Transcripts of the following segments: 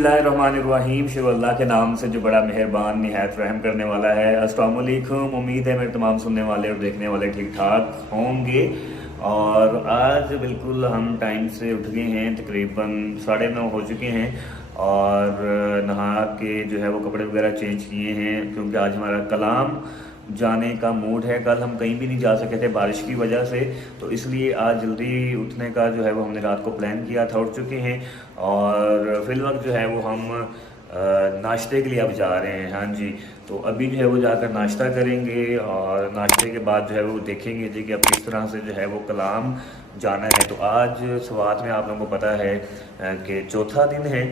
बिस्मिल्लाहिर्रहमानिर्रहीम। शिव अल्लाह के नाम से जो बड़ा मेहरबान निहायत रहम करने वाला है। अस्सलाम वालेकुम। उम्मीद है मेरे तमाम सुनने वाले और देखने वाले ठीक ठाक होंगे। और आज बिल्कुल हम टाइम से उठ गए हैं, तकरीबन 9:30 हो चुके हैं और नहा के जो है वो कपड़े वगैरह चेंज किए हैं क्योंकि आज हमारा कलाम जाने का मूड है। कल हम कहीं भी नहीं जा सके थे बारिश की वजह से, तो इसलिए आज जल्दी उठने का जो है वो हमने रात को प्लान किया था, उठ चुके हैं और फिल वक्त जो है वो हम नाश्ते के लिए अब जा रहे हैं। हाँ जी, तो अभी जो है वो जाकर नाश्ता करेंगे और नाश्ते के बाद जो है वो देखेंगे जी कि अब किस तरह से जो है वो कलाम जाना है। तो आज सवात में आप लोगों को पता है कि चौथा दिन है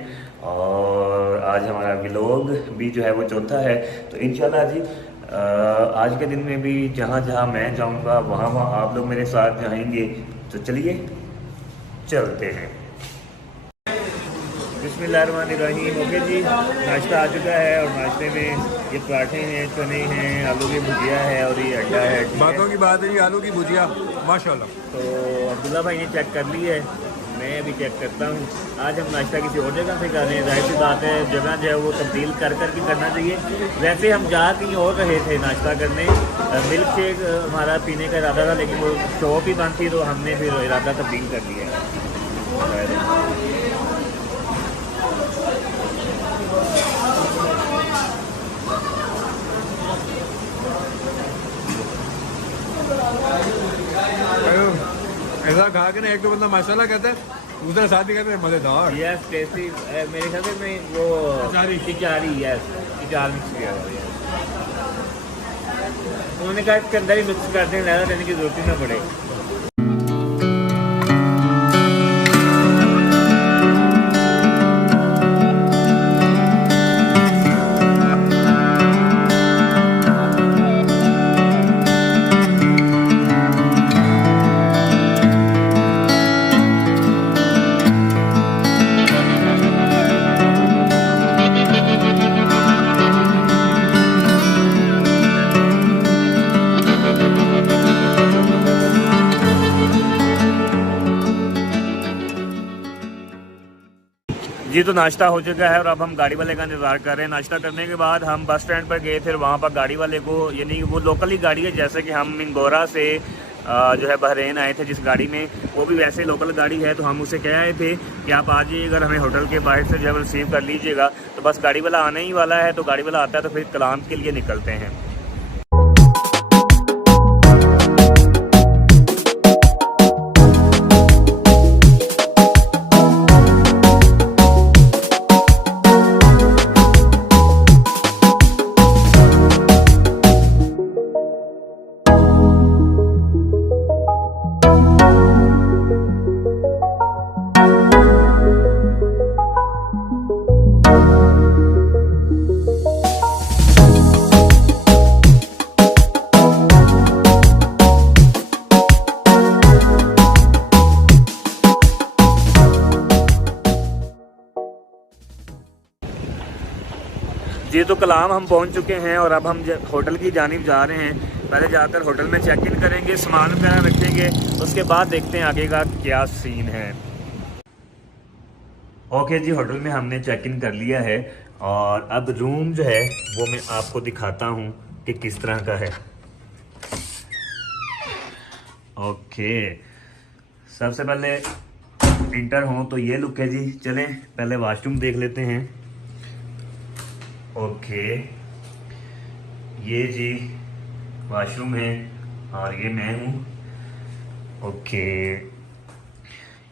और आज हमारा व्लॉग भी जो है वो चौथा है। तो इंशाल्लाह जी आज के दिन में भी जहाँ जहाँ मैं जाऊँगा वहाँ वहाँ आप लोग मेरे साथ जाएंगे। तो चलिए चलते हैं। बिस्मिल्लाहिर्रहमानिर्रहीम। ओके जी, नाश्ता आ चुका है और नाश्ते में ये पराठे हैं, चने हैं, आलू की भुजिया है और ये अंडा है। बातों की बात है, ये आलू की भुजिया माशाल्लाह। तो अब्दुल्ला भाई ने चेक कर ली है, मैं अभी चेक करता हूँ। आज हम नाश्ता किसी और जगह से कर रहे हैं। जाहिर सी बात है जगह जो है वो तब्दील कर के करना चाहिए। वैसे हम जा कहीं और रहे थे नाश्ता करने, मिल्क शेक हमारा पीने का इरादा था लेकिन वो शॉप ही बंद थी, तो हमने फिर इरादा तब्दील कर लिया। ऐसा खा के ना एक तो बंदा माशाल्लाह कहता है, दूसरा साथ ही कहते हैं मज़ेदार। Yes tasty. मेरे ख्याल से मैं वो चिचारी यस चिचार मिक्स किया हुआ है। उन्होंने कहा इसके अंदर ही मिक्स कर दें, ज़्यादा देने की जरूरत ही ना पड़े। जी तो नाश्ता हो चुका है और अब हम गाड़ी वाले का इंतज़ार कर रहे हैं। नाश्ता करने के बाद हम बस स्टैंड पर गए, फिर वहाँ पर गाड़ी वाले को, यानी वो लोकल ही गाड़ी है, जैसे कि हम इंगोरा से जो है बहरीन आए थे जिस गाड़ी में, वो भी वैसे लोकल गाड़ी है। तो हम उसे कह आए थे कि आप आ जाइए, अगर हमें होटल के बाहर से जो है रिसीव कर लीजिएगा। तो बस गाड़ी वाला आने ही वाला है, तो गाड़ी वाला आता है तो फिर कलाम के लिए निकलते हैं। जी तो कलाम हम पहुंच चुके हैं और अब हम होटल की जानिब जा रहे हैं। पहले जाकर होटल में चेक इन करेंगे, सामान वगैरह रखेंगे, उसके बाद देखते हैं आगे का क्या सीन है। ओके जी, होटल में हमने चेक इन कर लिया है और अब रूम जो है वो मैं आपको दिखाता हूँ कि किस तरह का है। ओके, सबसे पहले इंटर हों तो ये लुक है जी। चलें पहले वॉशरूम देख लेते हैं। ओके, ये जी वॉशरूम है और ये मैं हूँ। ओके,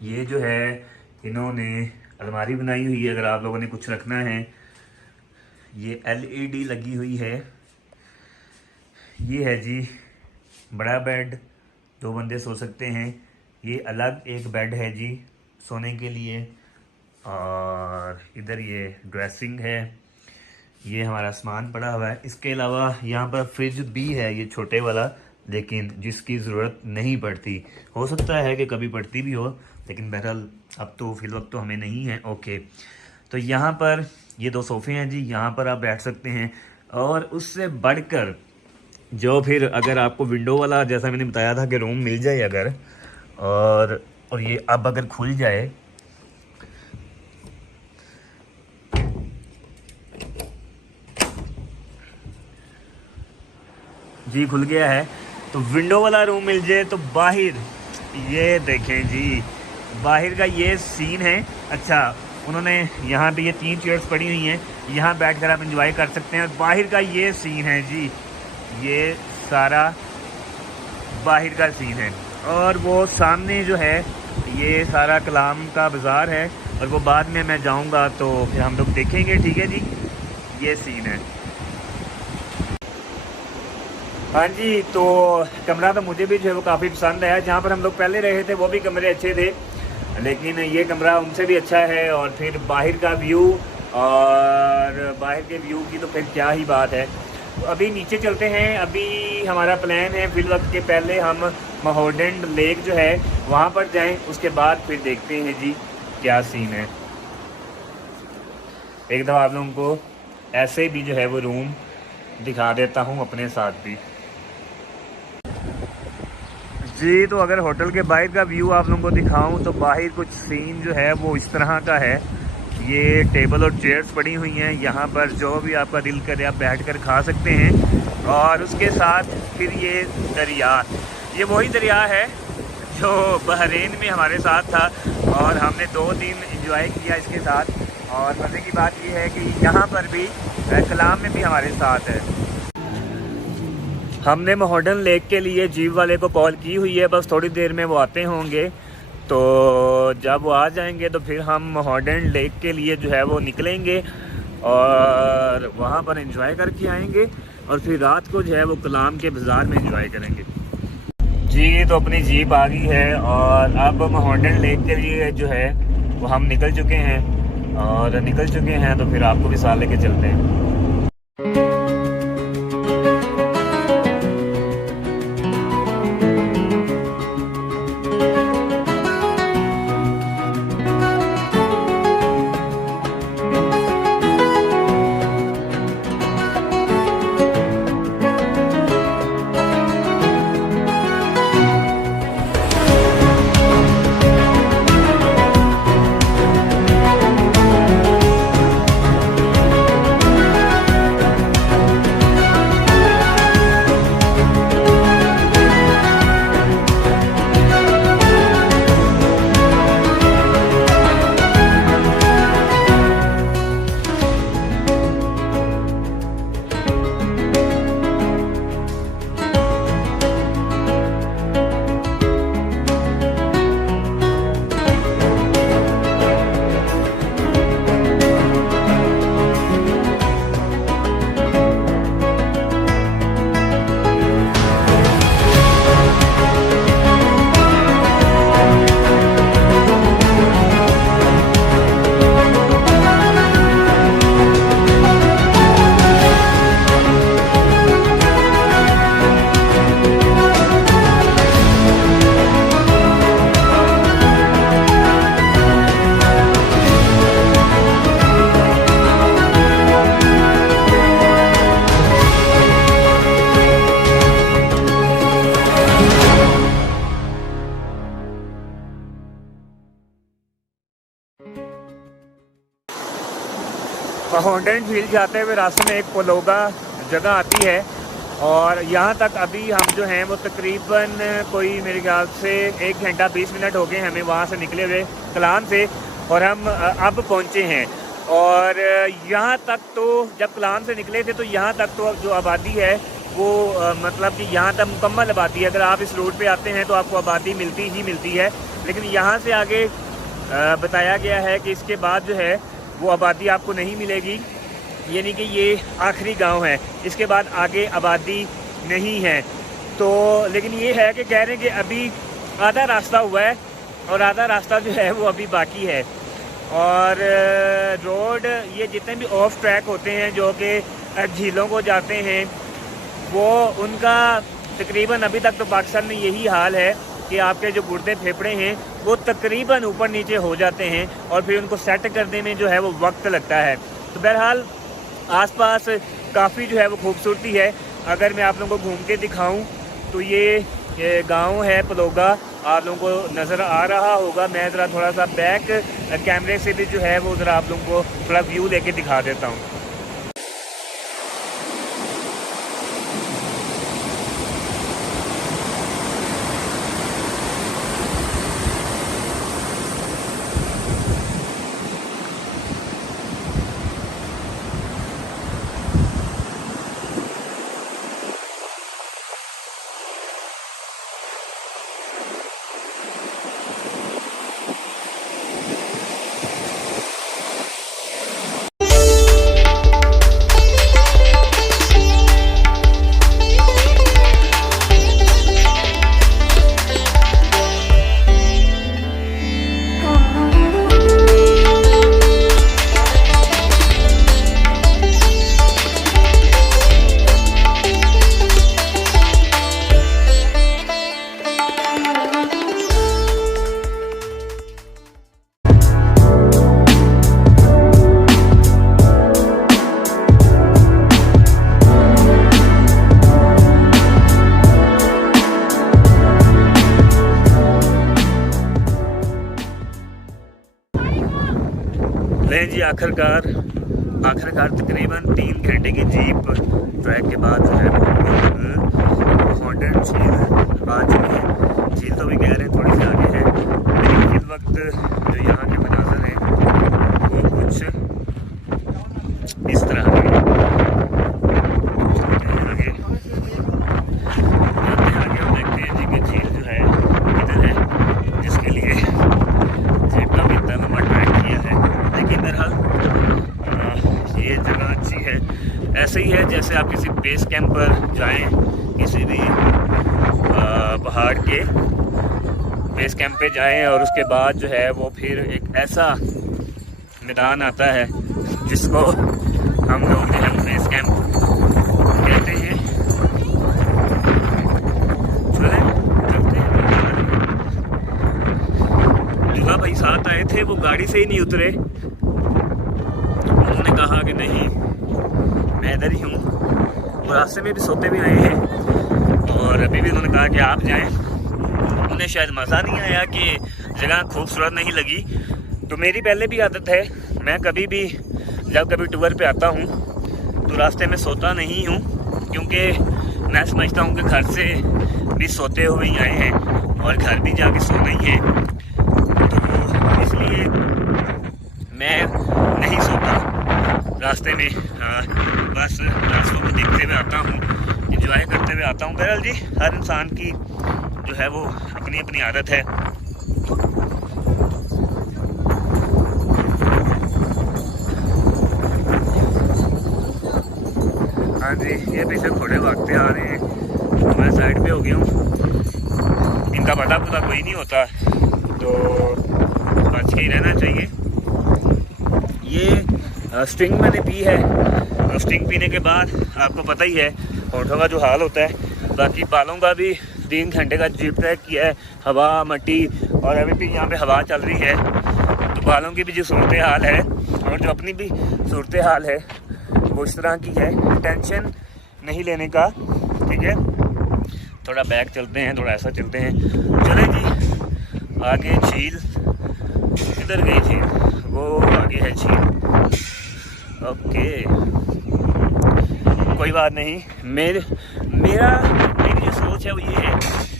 ये जो है इन्होंने अलमारी बनाई हुई है, अगर आप लोगों ने कुछ रखना है। ये LED लगी हुई है। ये है जी बड़ा बेड, 2 बंदे सो सकते हैं। ये अलग एक बेड है जी सोने के लिए। और इधर ये ड्रेसिंग है, ये हमारा सामान पड़ा हुआ है। इसके अलावा यहाँ पर फ्रिज भी है, ये छोटे वाला, लेकिन जिसकी ज़रूरत नहीं पड़ती। हो सकता है कि कभी पड़ती भी हो, लेकिन बहरहाल अब तो फ़िलवक्त तो हमें नहीं है। ओके, तो यहाँ पर ये 2 सोफ़े हैं जी, यहाँ पर आप बैठ सकते हैं। और उससे बढ़कर जो फिर अगर आपको विंडो वाला, जैसा मैंने बताया था कि रूम मिल जाए अगर, और ये अब अगर खुल जाए जी खुल गया है। तो विंडो वाला रूम मिल जाए तो बाहर ये देखें जी, बाहर का ये सीन है। अच्छा, उन्होंने यहाँ पे ये 3 चेयर्स पड़ी हुई हैं, यहाँ बैठकर आप एंजॉय कर सकते हैं। बाहर का ये सीन है जी, ये सारा बाहर का सीन है। और वो सामने जो है ये सारा कलाम का बाज़ार है, और वो बाद में मैं जाऊँगा तो फिर हम लोग देखेंगे। ठीक है जी, ये सीन है। हाँ जी, तो कमरा तो मुझे भी जो है वो काफ़ी पसंद आया। जहाँ पर हम लोग पहले रहे थे वो भी कमरे अच्छे थे, लेकिन ये कमरा उनसे भी अच्छा है। और फिर बाहर का व्यू, और बाहर के व्यू की तो फिर क्या ही बात है। तो अभी नीचे चलते हैं। अभी हमारा प्लान है फिल वक्त के पहले हम महाडेंड लेक जो है वहाँ पर जाएं, उसके बाद फिर देखते हैं जी क्या सीन है। एक दफ़ा आप लोगों को ऐसे भी जो है वो रूम दिखा देता हूँ अपने साथ भी जी। तो अगर होटल के बाहर का व्यू आप लोगों को दिखाऊं तो बाहर कुछ सीन जो है वो इस तरह का है। ये टेबल और चेयर्स पड़ी हुई हैं, यहाँ पर जो भी आपका दिल करे आप बैठकर खा सकते हैं। और उसके साथ फिर ये दरिया, ये वही दरिया है जो बहरीन में हमारे साथ था, और हमने 2 दिन एंजॉय किया इसके साथ। और मज़े की बात ये है कि यहाँ पर भी कलाम में भी हमारे साथ है। हमने महाडेंड लेक के लिए जीप वाले को कॉल की हुई है, बस थोड़ी देर में वो आते होंगे। तो जब वो आ जाएंगे तो फिर हम महाडेंड लेक के लिए जो है वो निकलेंगे और वहाँ पर एंजॉय करके आएंगे, और फिर रात को जो है वो कलाम के बाज़ार में एंजॉय करेंगे जी। तो अपनी जीप आ गई है और अब महाडेंड लेक के लिए जो है वो हम निकल चुके हैं, तो फिर आपको भी साथ लेके चलते हैं। महाडेंड झील जाते हुए रास्ते में एक पलोगा जगह आती है, और यहाँ तक अभी हम जो हैं वो तकरीबन कोई मेरे ख्याल से 1 घंटा 20 मिनट हो गए हमें वहाँ से निकले हुए कलाम से, और हम अब पहुँचे हैं। और यहाँ तक तो जब कलाम से निकले थे तो यहाँ तक तो जो आबादी है वो मतलब कि यहाँ तक मुकम्मल आबादी है। अगर आप इस रोड पे आते हैं तो आपको आबादी मिलती ही मिलती है, लेकिन यहाँ से आगे बताया गया है कि इसके बाद जो है वो आबादी आपको नहीं मिलेगी, यानी कि ये आखिरी गांव है, इसके बाद आगे आबादी नहीं है। तो लेकिन ये है कि कह रहे हैं कि अभी आधा रास्ता हुआ है और आधा रास्ता जो है वो अभी बाकी है। और रोड ये जितने भी ऑफ ट्रैक होते हैं जो कि झीलों को जाते हैं, वो उनका तकरीबन अभी तक तो पाकिस्तान में यही हाल है कि आपके जो गुर्दे फेफड़े हैं वो तकरीबन ऊपर नीचे हो जाते हैं, और फिर उनको सेट करने में जो है वो वक्त लगता है। तो बहरहाल आसपास काफ़ी जो है वो खूबसूरती है। अगर मैं आप लोगों को घूम के दिखाऊं तो ये गांव है पलोगा, आप लोगों को नज़र आ रहा होगा। मैं ज़रा थोड़ा सा बैक कैमरे से भी जो है वो ज़रा आप लोगों को थोड़ा व्यू लेके दिखा देता हूँ। चलें जी, आखिरकार तकरीबन 3 घंटे की जीप ट्रैक के बाद जो है फाउंटेन झील आ चुकी है। झील तो भी कह रहे हैं थोड़ी सी आगे है, लेकिन इस वक्त जो यहाँ के मनाज़र हैं वो कुछ इस तरह के आगे हम देखते हैं जी कि झील जो है इधर है, जिसके लिए जीप का भी इतना लंबा ट्रैक किया है। लेकिन बहरहाल ये जगह अच्छी है। ऐसे ही है जैसे आप किसी बेस कैंप पर जाएं, किसी भी पहाड़ के बेस कैंप पे जाएं और उसके बाद जो है वो फिर एक ऐसा मैदान आता है जिसको हम लोग जो है बेस कैंप कहते हैं। चलते हैं। दूल्हा भाई साथ आए थे, वो गाड़ी से ही नहीं उतरे। उन्होंने कहा कि नहीं मैं इधर ही हूँ, और रास्ते में भी सोते भी आए हैं, और अभी भी उन्होंने कहा कि आप जाएं। उन्हें शायद मज़ा नहीं आया कि जगह खूबसूरत नहीं लगी। तो मेरी पहले भी आदत है, मैं कभी भी जब कभी टूर पे आता हूँ तो रास्ते में सोता नहीं हूँ, क्योंकि मैं समझता हूँ कि घर से भी सोते हुए ही आए हैं और घर भी जाके सोना ही है। तो इसलिए मैं नहीं सोता रास्ते में, बस रास्तों को देखते हुए आता हूँ, इंजॉय करते हुए आता हूँ। बहरहाल जी, हर इंसान की जो है वो अपनी अपनी आदत है। हाँ जी, ये पीछे घोड़े भागते आ रहे हैं, तो मैं साइड पे हो गया हूँ। इनका पता कोई नहीं होता, तो बच के ही रहना चाहिए। ये स्ट्रिंग मैंने पी है, और स्ट्रिंग पीने के बाद आपको पता ही है होठों का जो हाल होता है। बाकी बालों का भी 3 घंटे का जीप ट्रैक किया है, हवा मट्टी, और अभी भी यहाँ पे हवा चल रही है, तो बालों की भी जो सूरत हाल है और जो अपनी भी सूरत हाल है वो इस तरह की है। टेंशन नहीं लेने का, ठीक है। थोड़ा बैक चलते हैं, थोड़ा ऐसा चलते हैं। चलें जी, आगे झील, किधर गई झील? वो आगे है झील। ओके, कोई बात नहीं। मेरी जो सोच है वो ये है,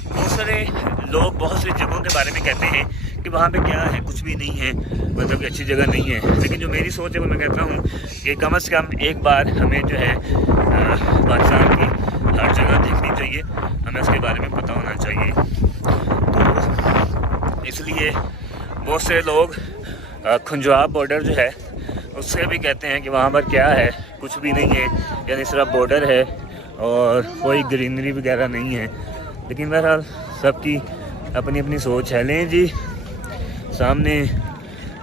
बहुत सारे लोग बहुत सी जगहों के बारे में कहते हैं कि वहाँ पे क्या है, कुछ भी नहीं है, मतलब कि अच्छी जगह नहीं है। लेकिन जो मेरी सोच है वो मैं कहता हूँ कि कम से कम एक बार हमें जो है पाकिस्तान की हर जगह देखनी चाहिए, हमें उसके बारे में पता होना चाहिए। तो इसलिए बहुत से लोग खुंजवाब बॉर्डर जो है उससे भी कहते हैं कि वहाँ पर क्या है, कुछ भी नहीं है, यानी सिर्फ बॉर्डर है और कोई ग्रीनरी वगैरह नहीं है। लेकिन बहरहाल सबकी अपनी अपनी सोच है। लें जी, सामने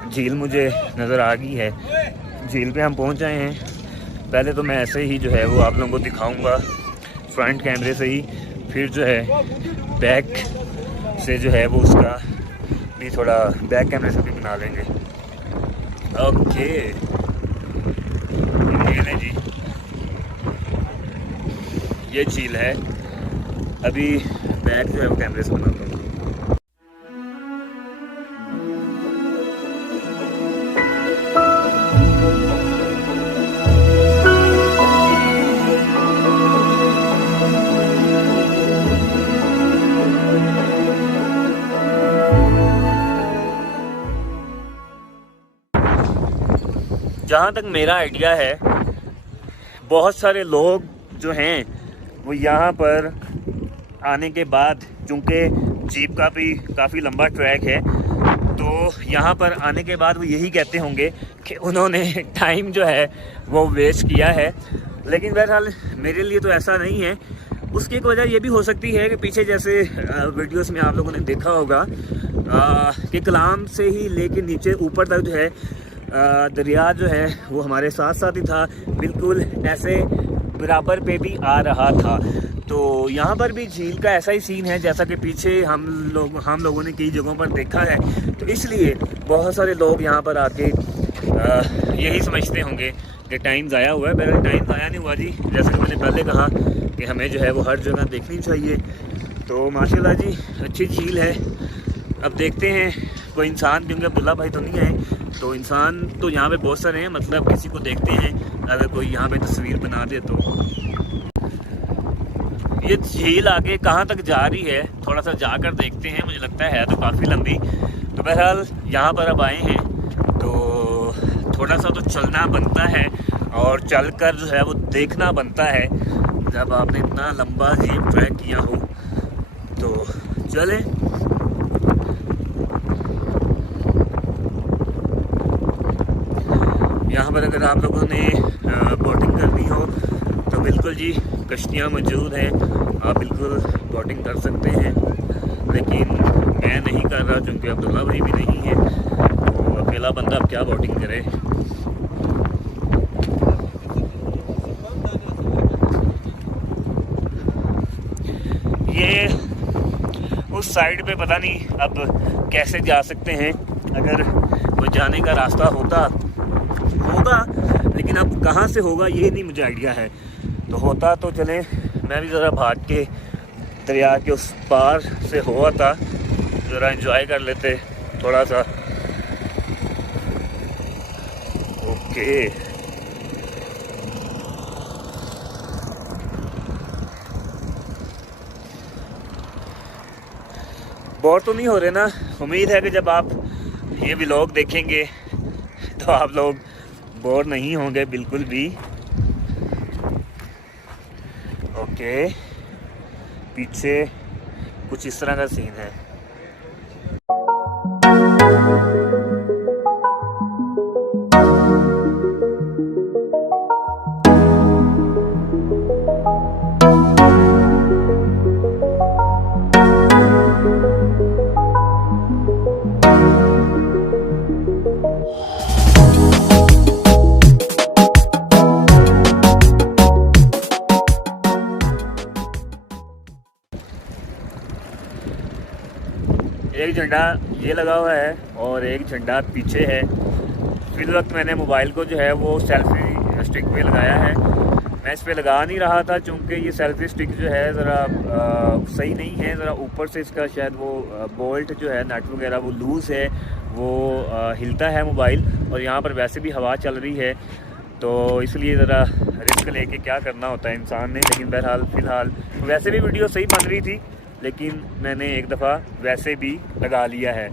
झील मुझे नज़र आ गई है, झील पे हम पहुँच आए हैं। पहले तो मैं ऐसे ही जो है वो आप लोगों को दिखाऊंगा फ्रंट कैमरे से ही, फिर जो है बैक से जो है वो उसका भी थोड़ा बैक कैमरे से भी बना लेंगे। ओके, ये जी, ये झील है। अभी बैक जो है वो कैमरे से बनाता हूँ। जहाँ तक मेरा आइडिया है, बहुत सारे लोग जो हैं वो यहाँ पर आने के बाद, चूँकि जीप का भी काफ़ी लंबा ट्रैक है, तो यहाँ पर आने के बाद वो यही कहते होंगे कि उन्होंने टाइम जो है वो वेस्ट किया है। लेकिन बहरहाल मेरे लिए तो ऐसा नहीं है। उसकी एक वजह ये भी हो सकती है कि पीछे जैसे वीडियोस में आप लोगों ने देखा होगा कि कलाम से ही लेके नीचे ऊपर तक जो है दरिया जो है वो हमारे साथ साथ ही था, बिल्कुल ऐसे बराबर पे भी आ रहा था। तो यहाँ पर भी झील का ऐसा ही सीन है जैसा कि पीछे हम लोगों ने कई जगहों पर देखा है। तो इसलिए बहुत सारे लोग यहाँ पर आके यही समझते होंगे कि टाइम ज़ाया हुआ है। मेरा टाइम ज़ाया नहीं हुआ जी, जैसे कि मैंने पहले कहा कि हमें जो है वो हर जगह देखनी चाहिए। तो माशाल्लाह जी अच्छी झील है। अब देखते हैं कोई इंसान, क्योंकि अब्दुल्ला भाई तो नहीं आए, तो इंसान तो यहाँ पे बहुत सारे हैं, मतलब किसी को देखते हैं अगर कोई यहाँ पे तस्वीर बना दे तो। ये झील आगे कहाँ तक जा रही है थोड़ा सा जाकर देखते हैं, मुझे लगता है तो काफ़ी लंबी। तो बहरहाल यहाँ पर अब आए हैं तो थोड़ा सा तो चलना बनता है और चलकर जो है वो देखना बनता है। जब आपने इतना लंबा जीप ट्रैक किया हो तो चले। यहाँ पर अगर आप लोगों ने बोटिंग करनी हो तो बिल्कुल जी कश्तियाँ मौजूद हैं, आप बिल्कुल बोटिंग कर सकते हैं। लेकिन मैं नहीं कर रहा क्योंकि अब्दुल्ला भाई भी नहीं है, तो अकेला बंदा अब क्या बोटिंग करे। ये उस साइड पे पता नहीं अब कैसे जा सकते हैं, अगर वो जाने का रास्ता होगा लेकिन अब कहाँ से होगा ये नहीं मुझे आइडिया है। तो होता तो चले मैं भी ज़रा भाग के दरिया के उस पार से हुआ था, ज़रा एंजॉय कर लेते थोड़ा सा। ओके बोर तो नहीं हो रहे ना? उम्मीद है कि जब आप ये व्लॉग देखेंगे तो आप लोग बोर नहीं होंगे बिल्कुल भी। ओके पीछे कुछ इस तरह का सीन है। एक झंडा ये लगा हुआ है और एक झंडा पीछे है। फिर वक्त मैंने मोबाइल को जो है वो सेल्फी स्टिक पे लगाया है। मैं इस पे लगा नहीं रहा था क्योंकि ये सेल्फी स्टिक जो है ज़रा सही नहीं है, ज़रा ऊपर से इसका शायद वो बोल्ट जो है नट वगैरह वो लूज़ है, वो हिलता है मोबाइल, और यहाँ पर वैसे भी हवा चल रही है तो इसलिए ज़रा रिस्क लेके क्या करना होता है इंसान ने। लेकिन बहरहाल फ़िलहाल वैसे भी वीडियो सही बन रही थी, लेकिन मैंने एक दफ़ा वैसे भी लगा लिया है।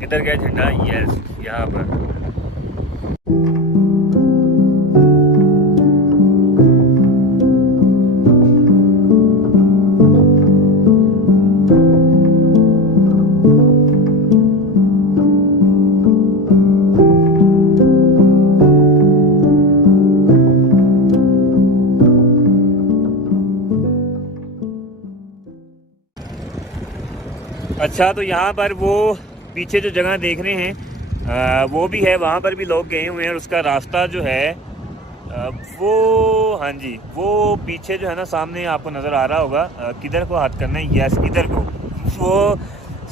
किधर गया झंडा? यस यहाँ पर। अच्छा तो यहाँ पर वो पीछे जो जगह देख रहे हैं वो भी है, वहाँ पर भी लोग गए हुए हैं और उसका रास्ता जो है वो हाँ जी वो पीछे जो है ना सामने आपको नज़र आ रहा होगा। किधर को हाथ करना है? यस इधर को, वो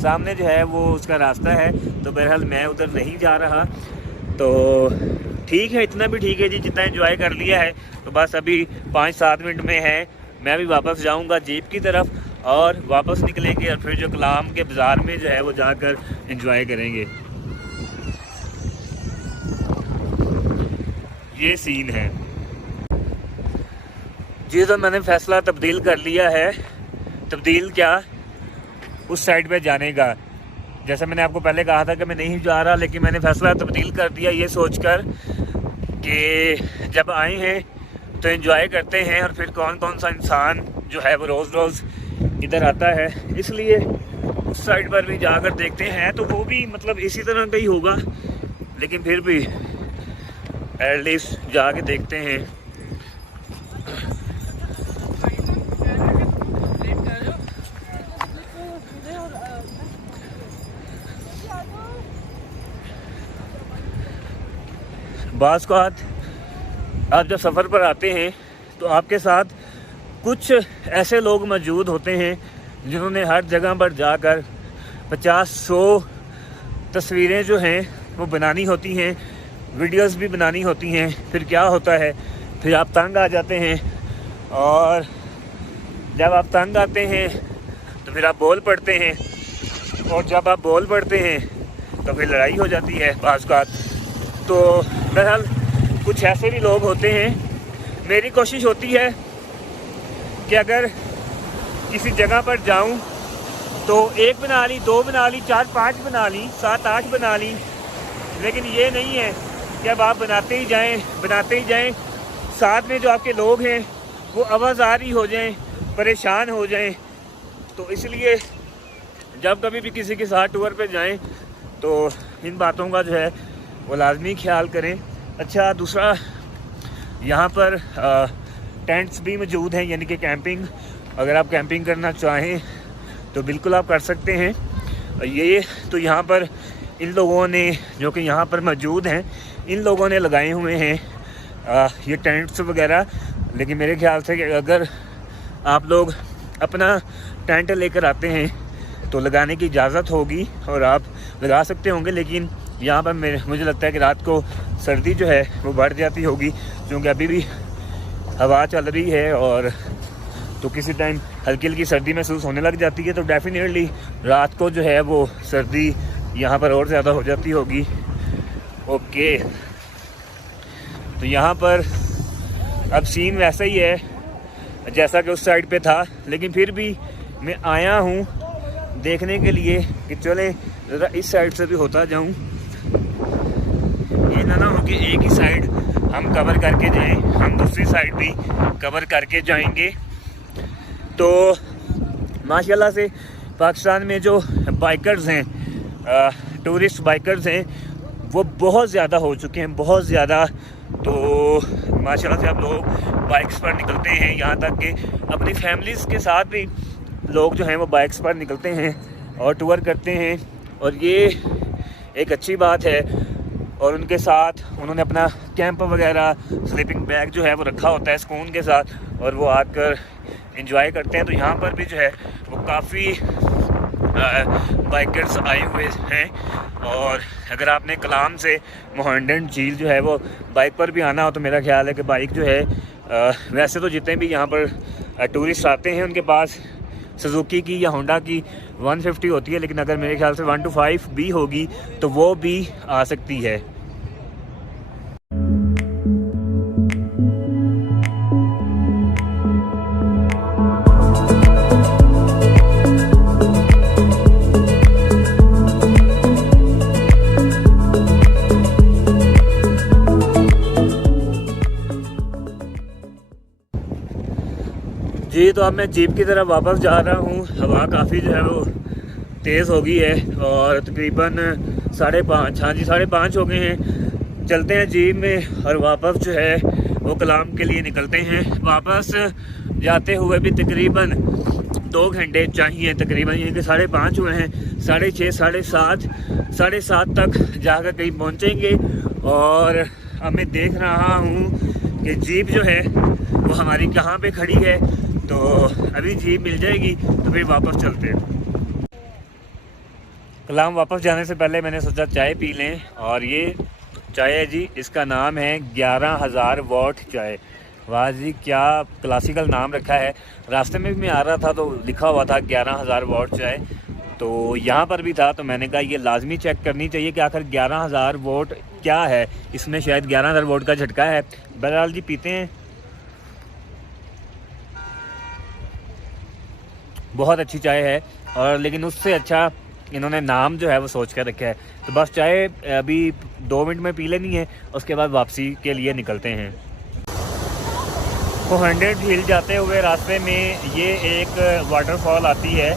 सामने जो है वो उसका रास्ता है। तो बहरहाल मैं उधर नहीं जा रहा, तो ठीक है इतना भी ठीक है जी, जितना एंजॉय कर लिया है। तो बस अभी 5-7 मिनट में है मैं भी वापस जाऊँगा जीप की तरफ और वापस निकलेंगे और फिर जो कलाम के बाज़ार में जो है वो जाकर एंजॉय करेंगे। ये सीन है जी। तो मैंने फ़ैसला तब्दील कर लिया है, तब्दील क्या उस साइड पे जाने का। जैसे मैंने आपको पहले कहा था कि मैं नहीं जा रहा, लेकिन मैंने फ़ैसला तब्दील कर दिया ये सोचकर कि जब आए हैं तो एंजॉय करते हैं, और फिर कौन कौन सा इंसान जो है वो रोज़ रोज़ इधर आता है, इसलिए उस साइड पर भी जाकर देखते हैं। तो वो भी मतलब इसी तरह का ही होगा, लेकिन फिर भी एटलीस्ट जाके देखते हैं। बाज़ को आप जब सफ़र पर आते हैं तो आपके साथ कुछ ऐसे लोग मौजूद होते हैं जिन्होंने हर जगह पर जाकर 50-100 तस्वीरें जो हैं वो बनानी होती हैं, वीडियोस भी बनानी होती हैं। फिर क्या होता है, फिर आप तंग आ जाते हैं, और जब आप तंग आते हैं तो फिर आप बोल पड़ते हैं और जब आप बोल पड़ते हैं तो फिर लड़ाई हो जाती है बाज़ बात। तो बहरहाल कुछ ऐसे भी लोग होते हैं। मेरी कोशिश होती है कि अगर किसी जगह पर जाऊं तो 1 बना ली, 2 बना ली, 4 5 बना ली, 7 8 बना ली, लेकिन ये नहीं है कि अब आप बनाते ही जाएं, साथ में जो आपके लोग हैं वो आवाज़ारी हो जाएं, परेशान हो जाएं। तो इसलिए जब कभी भी किसी के साथ टूर पे जाएं तो इन बातों का जो है वो लाजमी ख्याल करें। अच्छा, दूसरा यहाँ पर टेंट्स भी मौजूद हैं, यानी कि कैंपिंग, अगर आप कैंपिंग करना चाहें तो बिल्कुल आप कर सकते हैं। ये तो यहाँ पर इन लोगों ने जो कि यहाँ पर मौजूद हैं, इन लोगों ने लगाए हुए हैं ये टेंट्स वगैरह। लेकिन मेरे ख्याल से कि अगर आप लोग अपना टेंट लेकर आते हैं तो लगाने की इजाज़त होगी और आप लगा सकते होंगे। लेकिन यहाँ पर मुझे लगता है कि रात को सर्दी जो है वो बढ़ जाती होगी, क्योंकि अभी भी हवा चल रही है और तो किसी टाइम हल्की हल्की सर्दी महसूस होने लग जाती है। तो डेफिनेटली रात को जो है वो सर्दी यहाँ पर और ज़्यादा हो जाती होगी। ओके, तो यहाँ पर अब सीन वैसा ही है जैसा कि उस साइड पे था, लेकिन फिर भी मैं आया हूँ देखने के लिए कि चले ज़रा इस साइड से भी होता जाऊँ। ये ना हो कि एक ही साइड हम कवर करके जाएं, हम दूसरी साइड भी कवर करके जाएंगे। तो माशाल्लाह से पाकिस्तान में जो बाइकर्स हैं, टूरिस्ट बाइकर्स हैं, वो बहुत ज़्यादा हो चुके हैं, बहुत ज़्यादा। तो माशाल्लाह से अब लोग बाइक्स पर निकलते हैं, यहाँ तक कि अपनी फैमिलीज़ के साथ भी लोग जो हैं वो बाइक्स पर निकलते हैं और टूर करते हैं। और ये एक अच्छी बात है। और उनके साथ उन्होंने अपना कैंप वगैरह, स्लीपिंग बैग जो है वो रखा होता है सुकून के साथ, और वो आकर एंजॉय करते हैं। तो यहाँ पर भी जो है वो काफ़ी बाइकर्स आए हुए हैं। और अगर आपने कलाम से मोहंडन झील जो है वो बाइक पर भी आना हो तो मेरा ख्याल है कि बाइक जो है वैसे तो जितने भी यहाँ पर टूरिस्ट आते हैं उनके पास सुजुकी की या होंडा की 150 होती है, लेकिन अगर मेरे ख्याल से 125 भी होगी तो वो भी आ सकती है। जी, तो अब मैं जीप की तरफ वापस जा रहा हूँ। हवा काफ़ी जो है वो तेज़ हो गई है और तकरीबन 5:30, हाँ जी 5:30 हो गए हैं। चलते हैं जीप में और वापस जो है वो कलाम के लिए निकलते हैं। वापस जाते हुए भी तकरीबन 2 घंटे चाहिए, तकरीबन ये कि 5:30 हुए हैं, 6:30, 7:30 तक जाकर कहीं पहुँचेंगे। और अब मैं देख रहा हूँ कि जीप जो है वो हमारी कहाँ पे खड़ी है, तो अभी जीप मिल जाएगी तो फिर वापस चलते हैं। कलाम वापस जाने से पहले मैंने सोचा चाय पी लें, और ये चाय है जी, इसका नाम है 11,000 वॉट चाय। वाह जी, क्या क्लासिकल नाम रखा है। रास्ते में भी मैं आ रहा था तो लिखा हुआ था 11,000 वॉट चाय, तो यहाँ पर भी था। तो मैंने कहा ये लाजमी चेक करनी चाहिए कि आखिर 11,000 वोट क्या है। इसमें शायद 11,000 वोट का झटका है। बहरहाल जी पीते हैं। बहुत अच्छी चाय है, और लेकिन उससे अच्छा इन्होंने नाम जो है वो सोच कर रखा है। तो बस चाय अभी 2 मिनट में पी लेनी है, उसके बाद वापसी के लिए निकलते हैं। तो 100 झील जाते हुए रास्ते में ये एक वाटरफॉल आती है,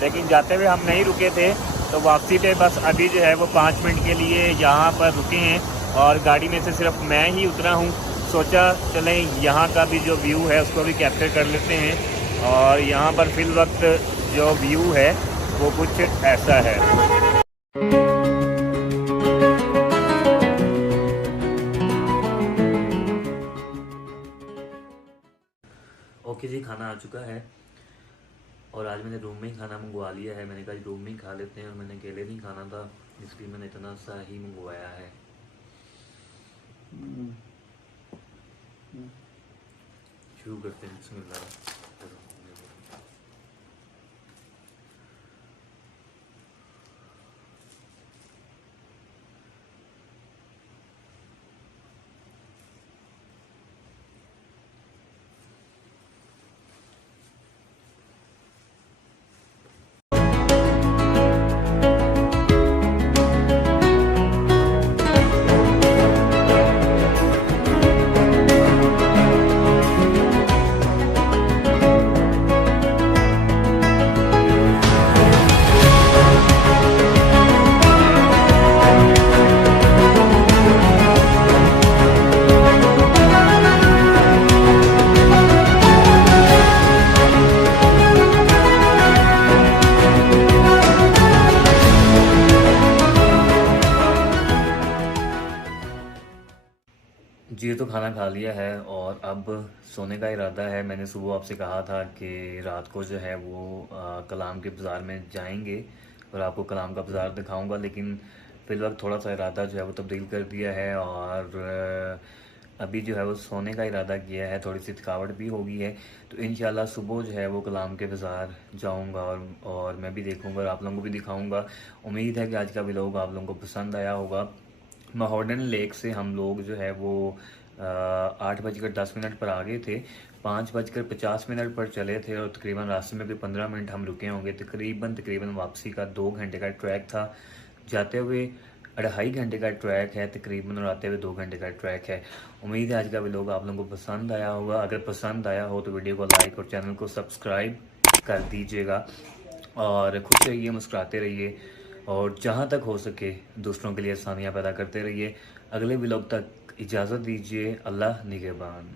लेकिन जाते हुए हम नहीं रुके थे। तो वापसी पे बस अभी जो है वो 5 मिनट के लिए यहाँ पर रुके हैं, और गाड़ी में से सिर्फ मैं ही उतरा हूँ। सोचा चलें यहाँ का भी जो व्यू है उसको भी कैप्चर कर लेते हैं। और यहाँ पर फिल वक्त जो व्यू है वो कुछ ऐसा है। ओके जी, खाना आ चुका है और आज मैंने रूम में ही खाना मंगवा लिया है। मैंने कहा रूम में ही खा लेते हैं, और मैंने अकेले नहीं खाना था इसलिए मैंने इतना सा ही मंगवाया है। शुरू करते हैं, बिस्मिल्लाह। जी तो खाना खा लिया है और अब सोने का इरादा है। मैंने सुबह आपसे कहा था कि रात को जो है वो कलाम के बाज़ार में जाएंगे और आपको कलाम का बाज़ार दिखाऊंगा, लेकिन फिल वक्त थोड़ा सा इरादा जो है वो तब्दील कर दिया है और अभी जो है वो सोने का इरादा किया है। थोड़ी सी थकावट भी हो गई है, तो इंशाल्लाह सुबह जो है वो कलाम के बाज़ार जाऊंगा और मैं भी देखूंगा और आप लोगों को भी दिखाऊंगा। उम्मीद है कि आज का व्लॉग आप लोगों को पसंद आया होगा। महावर्डन लेक से हम लोग जो है वो 8:10 पर आ गए थे, 5:50 पर चले थे और तकरीबन रास्ते में भी 15 मिनट हम रुके होंगे। तकरीबन वापसी का 2 घंटे का ट्रैक था। जाते हुए 2.5 घंटे का ट्रैक है तकरीबन और आते हुए 2 घंटे का ट्रैक है। उम्मीद है आज का व्लॉग आप लोगों को पसंद आया होगा। अगर पसंद आया हो तो वीडियो को लाइक और चैनल को सब्सक्राइब कर दीजिएगा और खुश रहिए, मुस्कुराते रहिए और जहाँ तक हो सके दूसरों के लिए आसानियाँ पैदा करते रहिए। अगले व्लॉग तक इजाज़त दीजिए। अल्लाह निगहबान।